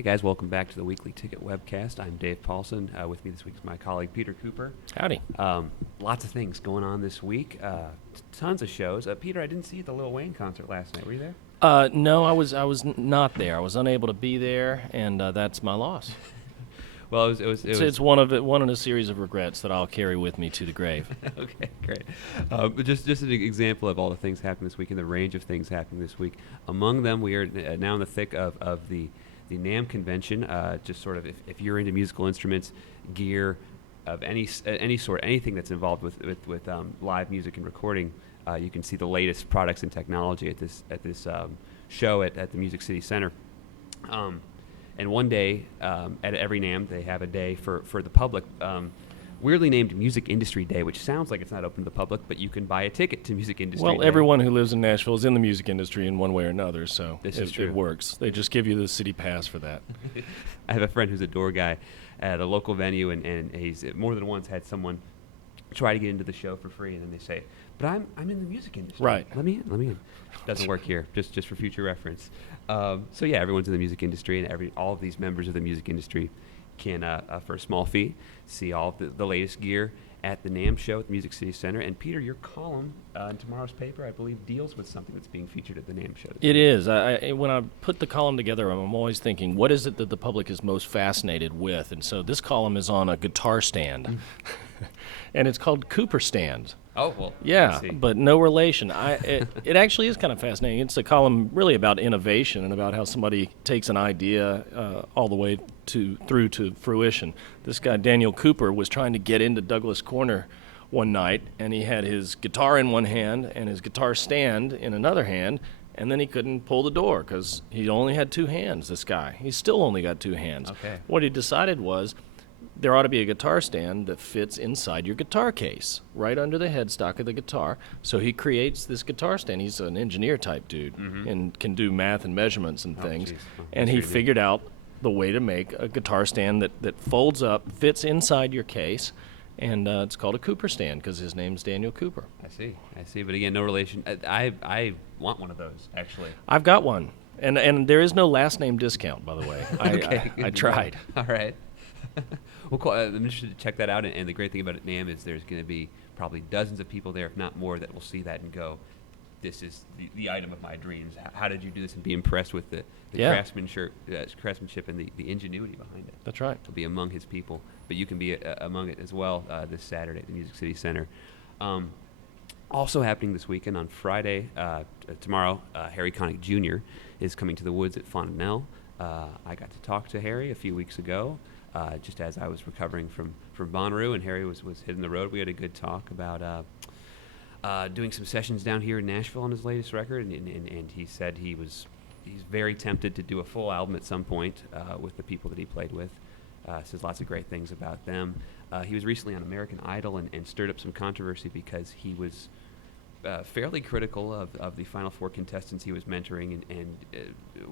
Hey guys, welcome back to the Weekly Ticket Webcast. I'm Dave Paulson. With me this week is my colleague Peter Cooper. Howdy. Lots of things going on this week. Tons of shows. Peter, I didn't see you at the Lil Wayne concert last night. Were you there? No, I was not there. I was unable to be there, and that's my loss. Well, It's one in a series of regrets that I'll carry with me to the grave. Okay, great. But just an example of all the things happening this week and the range of things happening this week. Among them, we are now in the thick of the NAMM convention. Just sort of if you're into musical instruments, gear of any sort, anything that's involved with live music and recording, you can see the latest products and technology at this show at the Music City Center. And one day, at every NAMM, they have a day for the public, weirdly named Music Industry Day, which sounds like it's not open to the public, but you can buy a ticket to Music Industry Day. Well, everyone who lives in Nashville is in the music industry in one way or another, so it works. They just give you the city pass for that. I have a friend who's a door guy at a local venue, and he's more than once had someone try to get into the show for free, and then they say, "But I'm in the music industry. Right. Let me in." Doesn't work here. Just for future reference. So yeah, everyone's in the music industry, and all of these members of the music industry can, for a small fee, see all of the latest gear at the NAMM show at the Music City Center. And Peter, your column in tomorrow's paper, I believe, deals with something that's being featured at the NAMM show. It is. When I put the column together, I'm always thinking, what is it that the public is most fascinated with? And so this column is on a guitar stand, and it's called Cooper Stand. Oh, well, yeah, but no relation. It actually is kind of fascinating. It's a column really about innovation and about how somebody takes an idea all the way through to fruition. This guy, Daniel Cooper, was trying to get into Douglas Corner one night, and he had his guitar in one hand and his guitar stand in another hand, and then he couldn't pull the door because he only had two hands, this guy. He's still only got two hands. Okay. What he decided was, there ought to be a guitar stand that fits inside your guitar case, right under the headstock of the guitar. So he creates this guitar stand. He's an engineer type dude and can do math and measurements and things. And he figured out the way to make a guitar stand that folds up, fits inside your case, and it's called a Cooper stand because his name's Daniel Cooper. I see. But again, no relation. I want one of those, actually. I've got one. And there is no last name discount, by the way. I tried. All right. Well, cool. I'm interested to check that out, and the great thing about it, NAMM, is there's going to be probably dozens of people there, if not more, that will see that and go, this is the item of my dreams. How did you do this? And be impressed with the craftsmanship and the ingenuity behind it. That's right. To be among his people. But you can be among it as well this Saturday at the Music City Center. Also happening this weekend on Friday, tomorrow, Harry Connick Jr. is coming to the Woods at Fontenelle. I got to talk to Harry a few weeks ago. Just as I was recovering from Bonnaroo and Harry was hitting the road, we had a good talk about doing some sessions down here in Nashville on his latest record, and he said he's very tempted to do a full album at some point with the people that he played with. Says lots of great things about them. He was recently on American Idol and stirred up some controversy because he was fairly critical of the Final Four contestants he was mentoring and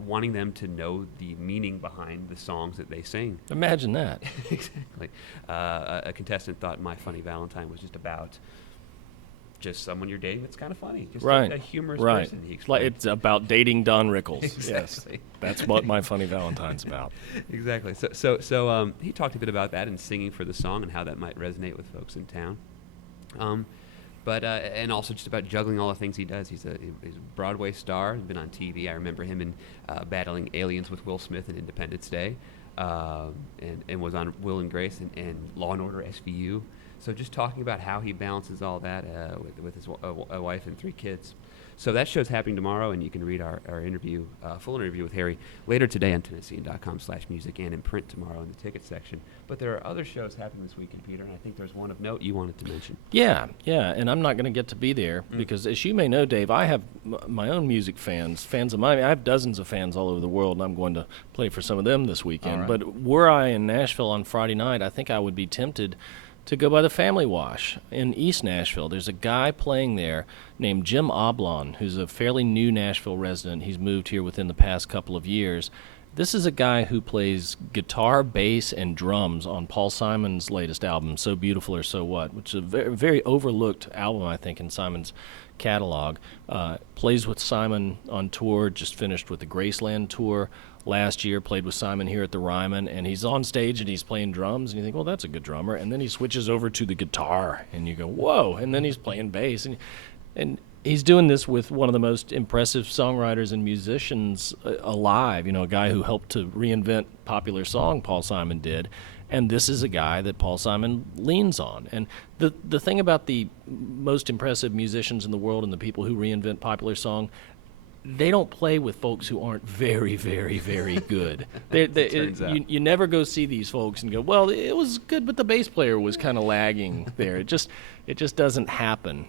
wanting them to know the meaning behind the songs that they sing. Imagine that. Exactly. A contestant thought My Funny Valentine was just about just someone you're dating that's kind of funny. Just a humorous person, he explained. It's about dating Don Rickles. Exactly. Yes. That's what My Funny Valentine's about. Exactly. So he talked a bit about that and singing for the song and how that might resonate with folks in town. But and also just about juggling all the things he does. He's a Broadway star. He's been on TV. I remember him in battling aliens with Will Smith in Independence Day, and was on Will and Grace and Law and Order SVU. So just talking about how he balances all that with his wife and 3 kids. So that show's happening tomorrow, and you can read our interview, full interview with Harry later today on Tennessean.com/music and in print tomorrow in the ticket section. But there are other shows happening this weekend, Peter, and I think there's one of note you wanted to mention. Yeah, and I'm not going to get to be there because, as you may know, Dave, I have my own music fans of mine. I have dozens of fans all over the world, and I'm going to play for some of them this weekend. Right. But were I in Nashville on Friday night, I think I would be tempted to go by the Family Wash in East Nashville. There's a guy playing there named Jim Oblon, who's a fairly new Nashville resident. He's moved here within the past couple of years. This is a guy who plays guitar, bass, and drums on Paul Simon's latest album, So Beautiful or So What, which is a very, very overlooked album, I think, in Simon's catalog. Plays with Simon on tour, just finished with the Graceland tour last year, played with Simon here at the Ryman, and he's on stage and he's playing drums, and you think, well, that's a good drummer. And then he switches over to the guitar, and you go, whoa. And then he's playing bass. And he's doing this with one of the most impressive songwriters and musicians alive, a guy who helped to reinvent popular song, Paul Simon did. And this is a guy that Paul Simon leans on. And the thing about the most impressive musicians in the world and the people who reinvent popular song, they don't play with folks who aren't very, very, very good. You never go see these folks and go, well, it was good, but the bass player was kind of lagging there. It just doesn't happen.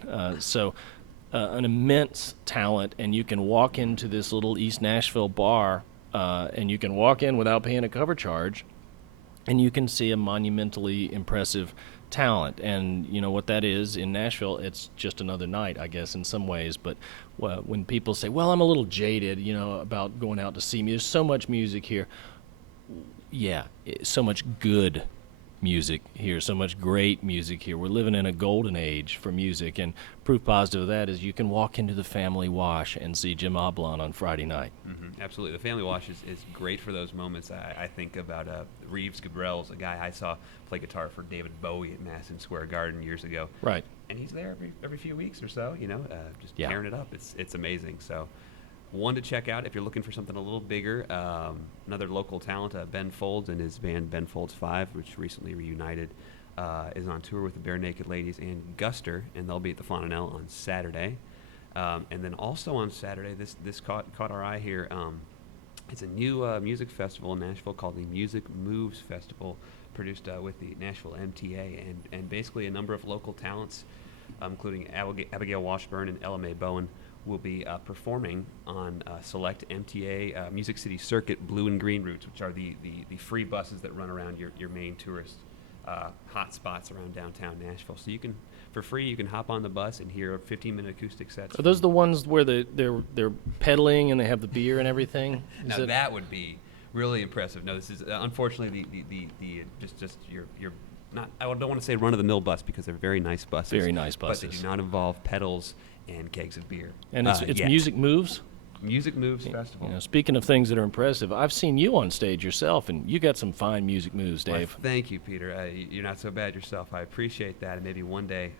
An immense talent, and you can walk into this little East Nashville bar, and you can walk in without paying a cover charge, and you can see a monumentally impressive talent. And you know what that is in Nashville? It's just another night, I guess, in some ways. But when people say, well, I'm a little jaded, about going out to see me, there's so much music here. Yeah, so much good music here, so much great music here. We're living in a golden age for music, and proof positive of that is you can walk into the Family Wash and see Jim Oblon on Friday night. Mm-hmm. Absolutely. The Family Wash is great for those moments. I think about Reeves Gabrels, a guy I saw play guitar for David Bowie at Madison Square Garden years ago. Right. And he's there every few weeks or so, just tearing it up. It's amazing. So one to check out if you're looking for something a little bigger. Another local talent, Ben Folds and his band Ben Folds 5, which recently reunited, is on tour with the Bare Naked Ladies and Guster, and they'll be at the Fontanelle on Saturday. And then also on Saturday, this caught our eye here. It's a new music festival in Nashville called the Music Moves Festival, produced with the Nashville MTA, and basically a number of local talents, including Abigail Washburn and Ella Mae Bowen, will be performing on select MTA Music City Circuit blue and green routes, which are the free buses that run around your main tourist hot spots around downtown Nashville. So for free, you can hop on the bus and hear 15-minute acoustic sets. Are those the ones where they're pedaling and they have the beer and everything? Now that would be really impressive. No, this is unfortunately the just your not, I don't want to say run-of-the-mill bus because they're very nice buses. Very nice buses. But they do not involve pedals and kegs of beer. And it's Music Moves? Music Moves Festival. Speaking of things that are impressive, I've seen you on stage yourself, and you got some fine music moves, Dave. Well, thank you, Peter. You're not so bad yourself. I appreciate that, and maybe one day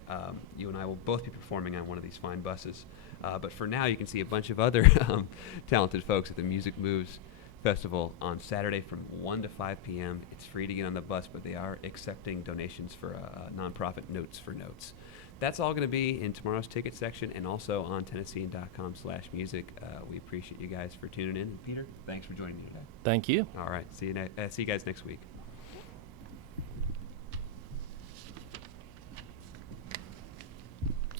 you and I will both be performing on one of these fine buses. But for now, you can see a bunch of other talented folks at the Music Moves Festival on Saturday from 1 to 5 p.m. It's free to get on the bus, but they are accepting donations for nonprofit Notes for Notes. That's all going to be in tomorrow's ticket section and also on Tennessean.com/music. We appreciate you guys for tuning in. Peter, thanks for joining me today. Thank you. All right. See you guys next week.